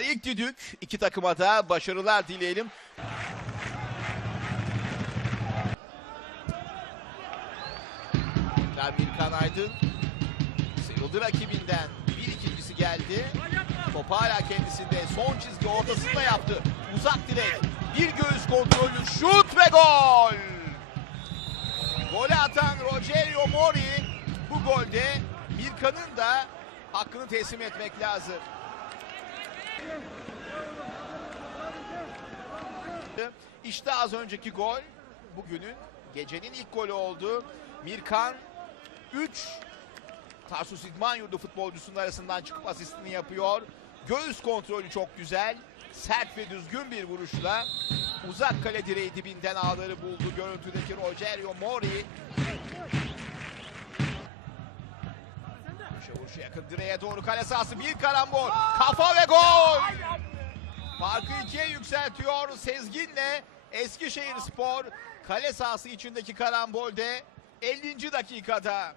İlk düdük iki takıma da başarılar dileyelim. Mirkan Aydın sıyrıldı rakibinden. Bir ikincisi geldi. Top hala kendisinde. Son çizgi ortasında yaptı. Uzak direk. Bir göğüs kontrolü. Şut ve gol. Golü atan Rogerio Mori bu golde Mirkan'ın da hakkını teslim etmek lazım. İşte az önceki gol bugünün gecenin ilk golü oldu. Mirkan 3 Tarsus İdman Yurdu futbolcusunun arasından çıkıp asistini yapıyor. Göğüs kontrolü çok güzel. Sert ve düzgün bir vuruşla uzak kale direği dibinden ağları buldu. Görüntüdeki Rogerio Mori. Köşe vuruşu yakın direğe doğru kale sahası bir karambol. Kafa ve gol. Farkı ikiye yükseltiyor Sezgin'le Eskişehir Spor. Kale sahası içindeki karambolde 50. dakikada.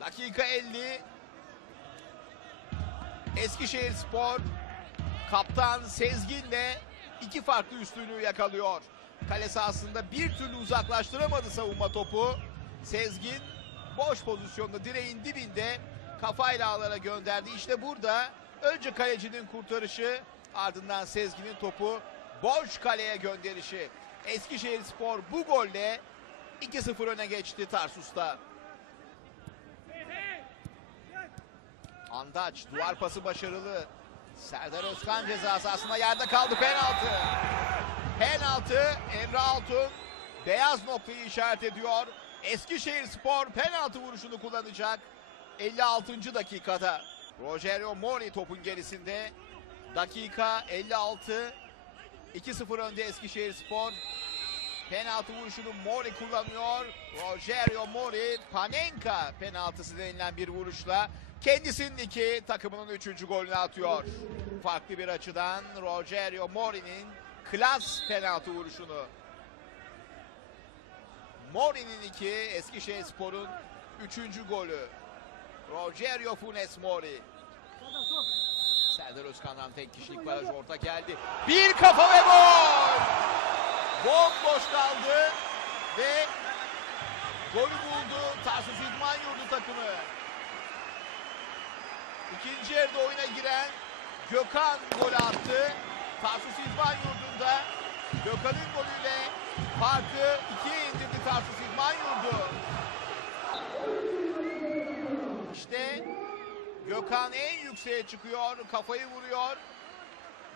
Dakika 50. Eskişehir Spor kaptan Sezgin'le iki farklı üstünlüğü yakalıyor. Kale sahasında bir türlü uzaklaştıramadı savunma topu. Sezgin boş pozisyonda direğin dibinde kafayla ağlara gönderdi. İşte burada önce kalecinin kurtarışı ardından Sezgin'in topu boş kaleye gönderişi. Eskişehir Spor bu golle 2-0 öne geçti Tarsus'ta. Andaç duvar pası başarılı. Serdar Özkan ceza sahasında yerde kaldı penaltı. Penaltı Emre Altun beyaz noktayı işaret ediyor. Eskişehir Spor penaltı vuruşunu kullanacak. 56. dakikada. Rogerio Mori topun gerisinde. Dakika 56. 2-0 önde Eskişehir Spor. Penaltı vuruşunu Mori kullanıyor. Rogerio Mori Panenka penaltısı denilen bir vuruşla kendisinin iki takımının üçüncü golünü atıyor. Farklı bir açıdan Rogerio Mori'nin klas penaltı vuruşunu. Mori'nin iki Eskişehir Spor'un üçüncü golü. Rogerio Funes Mori. Serdar Özkan'dan tek kişilik baraj orta geldi. Bir kafa ve gol! Bomboş kaldı ve golü buldu Tarsus İdman Yurdu takımı. İkinci yarıda oyuna giren Gökhan golü attı. Tarsus İdman Yurdu'nda Gökhan'ın golüyle farkı ikiye indirdi Tarsus İdman Yurdu. İşte Gökhan en yükseğe çıkıyor, kafayı vuruyor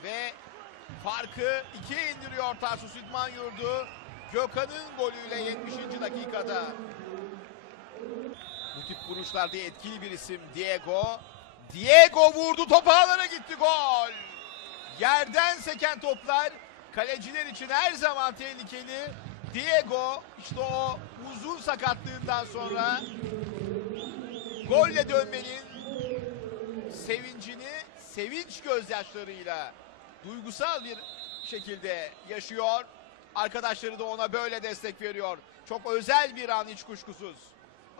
ve farkı ikiye indiriyor Tarsus İdman Yurdu. Gökhan'ın golüyle 70. dakikada. Bu tip vuruşlarda etkili bir isim Diego. Diego vurdu top ağlara gitti gol. Yerden seken toplar kaleciler için her zaman tehlikeli. Diego işte o uzun sakatlığından sonra golle dönmenin sevincini sevinç gözyaşlarıyla duygusal bir şekilde yaşıyor. Arkadaşları da ona böyle destek veriyor. Çok özel bir an hiç kuşkusuz.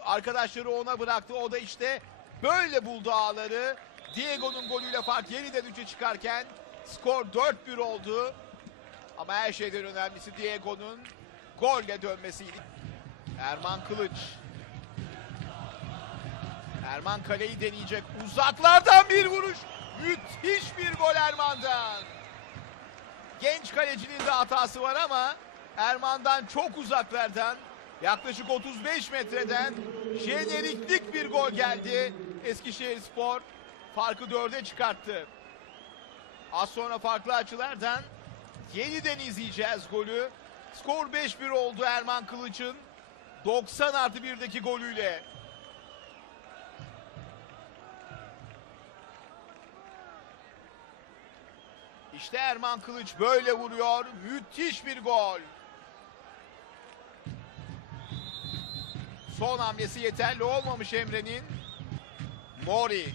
Arkadaşları ona bıraktı. O da işte böyle buldu ağları. Diego'nun golüyle fark yeniden 3'e çıkarken skor 4-1 oldu. Ama her şeyden önemlisi Diego'nun golle dönmesiydi. Erman Kılıç. Erman kaleyi deneyecek. Uzaklardan bir vuruş. Müthiş bir gol Erman'dan. Genç kalecinin de hatası var ama Erman'dan çok uzaklardan yaklaşık 35 metreden jeneriklik bir gol geldi. Eskişehir Spor farkı dörde çıkarttı. Az sonra farklı açılardan yeniden izleyeceğiz golü. Skor 5-1 oldu Erman Kılıç'ın 90 artı 1'deki golüyle. İşte Erman Kılıç böyle vuruyor. Müthiş bir gol. Son hamlesi yeterli olmamış Emre'nin. Mori.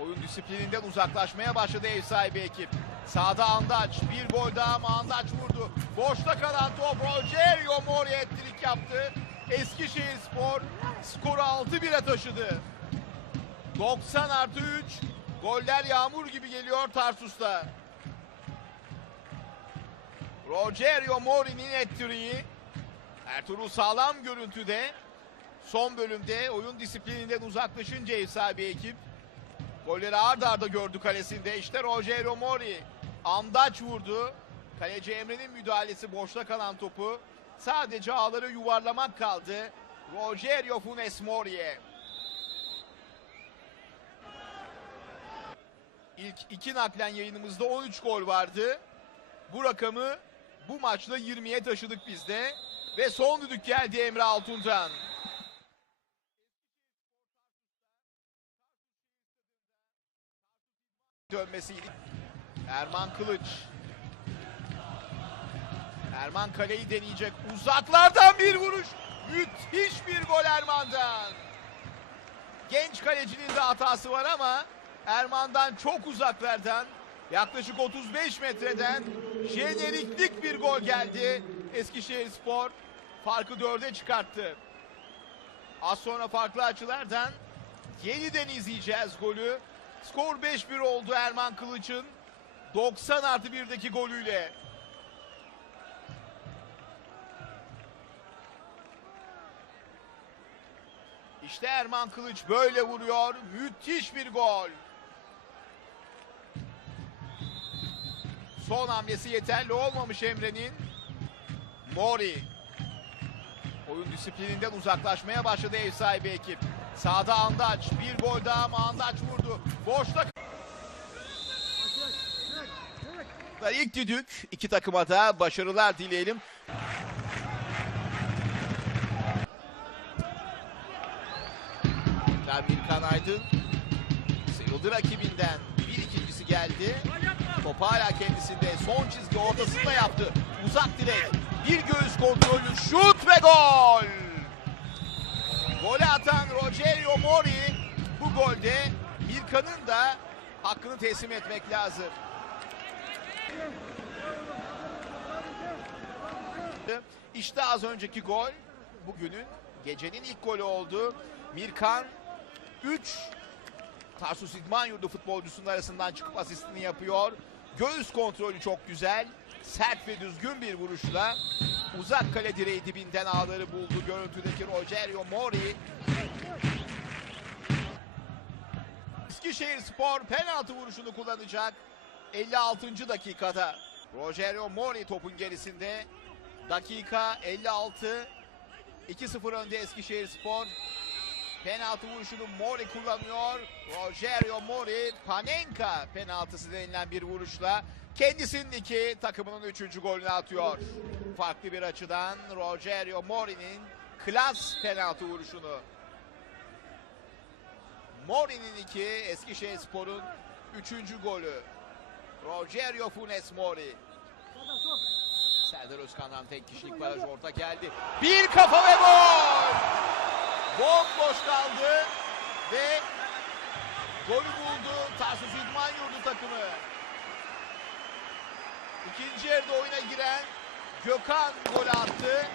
Oyun disiplininden uzaklaşmaya başladı ev sahibi ekip. Sağda Andaç. Bir gol daha ama Andaç vurdu. Boşta kalan top Rogerio Mori ettirik yaptı. Eskişehir Spor skoru 6-1'e taşıdı. 90 artı 3. Goller yağmur gibi geliyor Tarsus'ta. Rogerio Mori'nin ettiği. Ertuğrul sağlam görüntüde. Son bölümde oyun disiplininden uzaklaşınca ev sahibi ekip. Golleri ard arda gördü kalesinde. İşte Rogerio Mori. Andaç vurdu. Kaleci Emre'nin müdahalesi boşta kalan topu. Sadece ağları yuvarlamak kaldı. Rogerio Funes Mori'ye. İlk iki naklen yayınımızda 13 gol vardı. Bu rakamı bu maçla 20'ye taşıdık biz de. Ve son düdük geldi Emre Altun'dan. Dönmesiydi. Erman Kılıç. Erman kaleyi deneyecek. Uzaklardan bir vuruş. Müthiş bir gol Erman'dan. Genç kalecinin de hatası var ama Erman'dan çok uzaklardan yaklaşık 35 metreden jeneriklik bir gol geldi. Eskişehir Spor farkı dörde çıkarttı. Az sonra farklı açılardan yeniden izleyeceğiz golü. Skor 5-1 oldu Erman Kılıç'ın 90 artı 1'deki golüyle. İşte Erman Kılıç böyle vuruyor. Müthiş bir gol. Son hamlesi yeterli olmamış Emre'nin. Mori. Oyun disiplininden uzaklaşmaya başladı ev sahibi ekip. Sağda Andaç. Bir gol daha ama Andaç vurdu. Boşta İlk düdük iki takıma da başarılar dileyelim. Mirkan Aydın sıyrıldı rakibinden. Bir ikincisi geldi. Top hala kendisinde. Son çizgi ortasında yaptı. Uzak direk. Bir göğüs kontrolü. Şut ve gol. Golü atan Rogerio Mori bu golde Mirkan'ın da hakkını teslim etmek lazım. İşte az önceki gol bugünün gecenin ilk golü oldu. Mirkan 3 Tarsus İdman Yurdu futbolcusunun arasından çıkıp asistini yapıyor. Göğüs kontrolü çok güzel. Sert ve düzgün bir vuruşla uzak kale direği dibinden ağları buldu. Görüntüdeki Rogerio Mori. Eskişehir Spor penaltı vuruşunu kullanacak. 56. dakikada. Rogerio Mori topun gerisinde. Dakika 56. 2-0 önde Eskişehir Spor. Penaltı vuruşunu Mori kullanıyor. Rogerio Mori Panenka penaltısı denilen bir vuruşla kendisinin iki takımının üçüncü golünü atıyor. Farklı bir açıdan Rogerio Mori'nin klas penaltı vuruşunu. Mori'nin iki Eskişehir Spor'un üçüncü golü. Rogerio Funes Mori. Serdar Özkan'dan tek kişilik baraj orta geldi. Bir kafa ve gol! Bomboş kaldı ve golü buldu Tarsus İdman Yurdu takımı. İkinci yarıda oyuna giren Gökhan golü attı.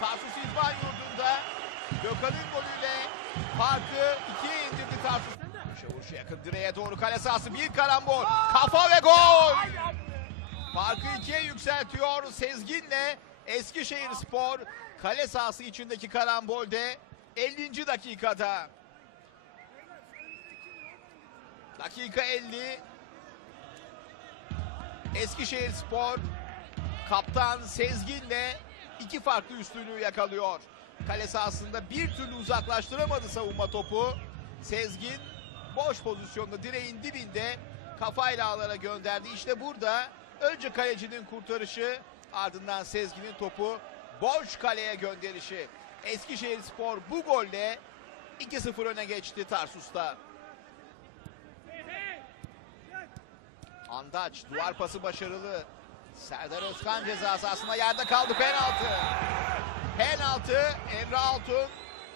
Tarsus İdman Yurdu'nda Gökhan'ın golüyle farkı ikiye indirdi Tarsus. Vuruşa yakın direğe doğru kale sahası bir karambol. Kafa ve gol! Farkı ikiye yükseltiyor Sezgin'le Eskişehir Spor kale sahası içindeki karambolde 50. dakikada. Dakika 50. Eskişehir Spor kaptan Sezgin'le iki farklı üstünlüğü yakalıyor. Kale sahasında bir türlü uzaklaştıramadı savunma topu. Sezgin boş pozisyonda direğin dibinde kafayla ağlara gönderdi. İşte burada önce kalecinin kurtarışı ardından Sezgin'in topu boş kaleye gönderişi. Eskişehir Spor bu golle 2-0 öne geçti Tarsus'ta. Andaç duvar pası başarılı. Serdar Özkan ceza sahasında yerde kaldı penaltı. Penaltı Emre Altun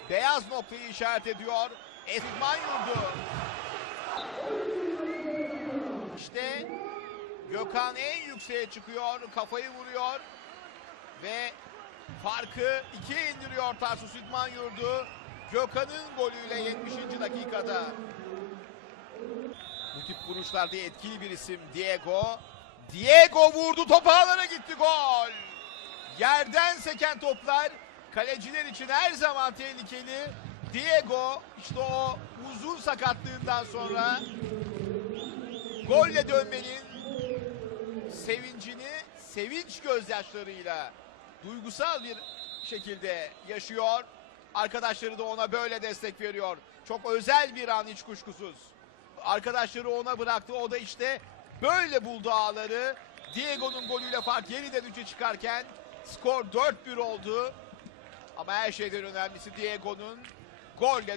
beyaz noktayı işaret ediyor. Esman Yurdu. İşte Gökhan en yükseğe çıkıyor. Kafayı vuruyor. Ve farkı ikiye indiriyor Tarsus İdman Yurdu. Gökhan'ın golüyle 70. dakikada. Bu tip vuruşlarda etkili bir isim Diego. Diego vurdu top ağlara gitti gol. Yerden seken toplar kaleciler için her zaman tehlikeli. Diego işte o uzun sakatlığından sonra golle dönmenin sevincini sevinç gözyaşlarıyla duygusal bir şekilde yaşıyor. Arkadaşları da ona böyle destek veriyor. Çok özel bir an hiç kuşkusuz. Arkadaşları ona bıraktı. O da işte böyle buldu ağları. Diego'nun golüyle fark yeniden 3'e çıkarken skor 4-1 oldu. Ama her şeyden önemlisi Diego'nun golle